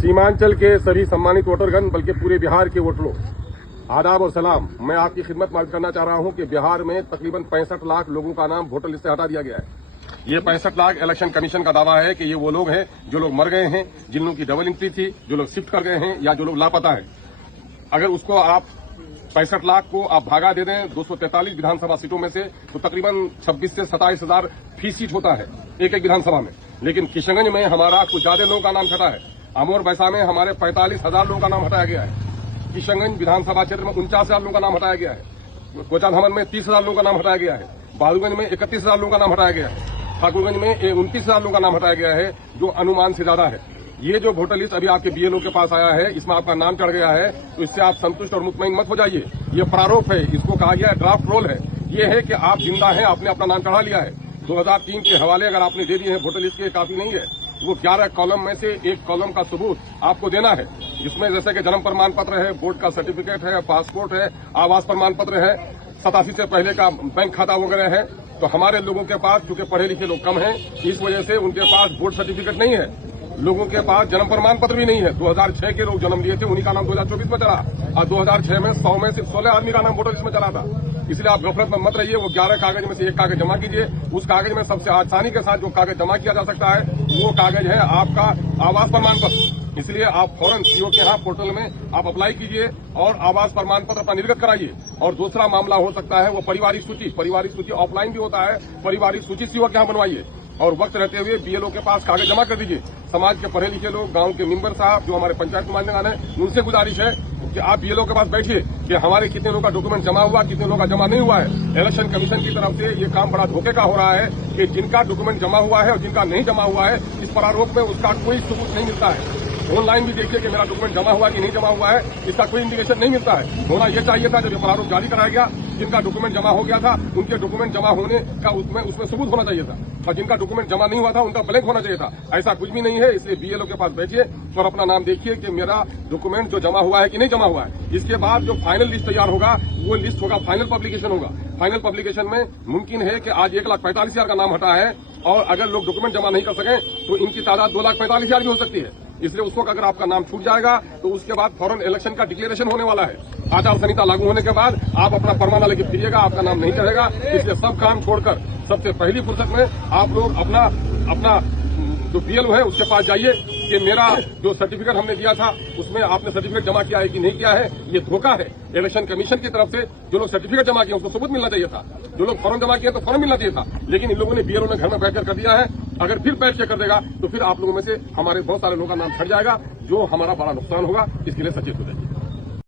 सीमांचल के सभी सम्मानित वोटरगण बल्कि पूरे बिहार के वोटरों, आदाब और सलाम। मैं आपकी खिदमत में अर्ज करना चाह रहा हूं कि बिहार में तकरीबन 65 लाख लोगों का नाम वोटर लिस्ट से हटा दिया गया है। ये 65 लाख इलेक्शन कमीशन का दावा है कि ये वो लोग हैं जो लोग मर गए हैं, जिन लोगों की डबल एंट्री थी, जो लोग शिफ्ट कर गए हैं या जो लोग लापता हैं। अगर उसको आप 65 लाख को आप भागा दे दें 243 विधानसभा सीटों में से, तो तकरीबन 26 से 27 हजार फी सीट होता है एक एक विधानसभा में। लेकिन किशनगंज में हमारा कुछ ज्यादा लोगों का नाम हटा है। अमोर बैसा में हमारे 45,000 लोगों का नाम हटाया गया है। किशनगंज विधानसभा क्षेत्र में 49,000 लोगों का नाम हटाया गया है। कोचाधामन में 30,000 लोगों का नाम हटाया गया है। बहादुरगंज में 31,000 लोगों का नाम हटाया गया है। ठाकुरगंज में 29,000 लोगों का नाम हटाया गया है, जो अनुमान से ज्यादा है। ये जो वोटर लिस्ट अभी आपके बीएलओ के पास आया है, इसमें आपका नाम चढ़ गया है, तो इससे आप संतुष्ट और मुतमईन मत हो जाइए। ये प्रारूप है, इसको कहा गया है ड्राफ्ट रोल है। ये है कि आप जिंदा हैं, आपने अपना नाम चढ़ा लिया है। 2003 के हवाले अगर आपने दे दिए हैं वोटर लिस्ट के, काफी नहीं है। वो 11 कॉलम में से एक कॉलम का सबूत आपको देना है, जिसमें जैसे कि जन्म प्रमाण पत्र है, बोर्ड का सर्टिफिकेट है, पासपोर्ट है, आवास प्रमाण पत्र है, 87 से पहले का बैंक खाता वगैरह है। तो हमारे लोगों के पास चूंकि पढ़े लिखे लोग कम हैं, इस वजह से उनके पास बोर्ड सर्टिफिकेट नहीं है। लोगों के पास जन्म प्रमाण पत्र भी नहीं है। 2006 के लोग जन्म लिए थे, उन्हीं का नाम 2024 में चला, और 2006 में 100 में सिर्फ 16 आदमी का नाम वोटर लिस्ट में चला था। इसलिए आप गफलत में मत रहिए। वो 11 कागज में से एक कागज जमा कीजिए। उस कागज में सबसे आसानी के साथ जो कागज जमा किया जा सकता है, वो कागज है आपका आवास प्रमाण पत्र। इसलिए आप फौरन सीओ के यहाँ पोर्टल में आप अप्लाई कीजिए और आवास प्रमाण पत्र अपना निर्गत कराइए। और दूसरा मामला हो सकता है वो पारिवारिक सूची। पारिवारिक सूची ऑफलाइन भी होता है, पारिवारिक सूची सीओ के यहाँ बनवाइए और वक्त रहते हुए बीएलओ के पास कागज जमा कर दीजिए। समाज के पढ़े लिखे लोग, गांव के मेंबर साहब, जो हमारे पंचायत नुमाइंदगान है, उनसे गुजारिश है कि आप बीएलओ के पास बैठिए कि हमारे कितने लोगों का डॉक्यूमेंट जमा हुआ, कितने लोगों का जमा नहीं हुआ है। इलेक्शन कमीशन की तरफ से ये काम बड़ा धोखे का हो रहा है कि जिनका डॉक्यूमेंट जमा हुआ है और जिनका नहीं जमा हुआ है, इस प्रारूप में उसका कोई सबूत नहीं मिलता है। ऑनलाइन भी देखिए कि मेरा डॉक्यूमेंट जमा हुआ कि नहीं जमा हुआ है, इसका कोई इंडिकेशन नहीं मिलता है। होना यह चाहिए था जब ये प्रारूप जारी कराया गया, जिनका डॉक्यूमेंट जमा हो गया था उनके डॉक्यूमेंट जमा होने का उसमें सबूत होना चाहिए था, और जिनका डॉक्यूमेंट जमा नहीं हुआ था उनका ब्लैंक होना चाहिए था। ऐसा कुछ भी नहीं है। इसलिए बीएलओ के पास बैठिए और अपना नाम देखिए कि मेरा डॉक्यूमेंट जो जमा हुआ है कि नहीं जमा हुआ है। इसके बाद जो फाइनल लिस्ट तैयार होगा, वो लिस्ट होगा, फाइनल पब्लिकेशन होगा। फाइनल पब्लिकेशन में मुमकिन है कि आज 1,45,000 का नाम हटा है, और अगर लोग डॉक्यूमेंट जमा नहीं कर सकें तो इनकी तादाद 2,45,000 भी हो सकती है। इसलिए उस वक्त अगर आपका नाम छूट जाएगा तो उसके बाद फौरन इलेक्शन का डिक्लेरेशन होने वाला है। आचार संहिता लागू होने के बाद आप अपना परमाना लेके फिरिएगा, आपका नाम नहीं चढ़ेगा। इसलिए सब काम छोड़कर सबसे पहली फुर्सत में आप लोग अपना जो बीएलओ है उसके पास जाइए कि मेरा जो सर्टिफिकेट हमने दिया था उसमें आपने सर्टिफिकेट जमा किया है कि नहीं किया है। ये धोखा है इलेक्शन कमीशन की तरफ से। जो लोग सर्टिफिकेट जमा किए उसको सबूत मिलना चाहिए था, जो लोग फॉर्म जमा किए तो फॉर्म मिलना चाहिए था। लेकिन इन लोगों ने बीएलओ ने घर में बैठकर कर दिया है। अगर फिर बैठ के कर देगा तो फिर आप लोगों में से हमारे बहुत सारे लोगों का नाम छट जाएगा, जो हमारा बड़ा नुकसान होगा। इसके लिए सचेत हो जाइए।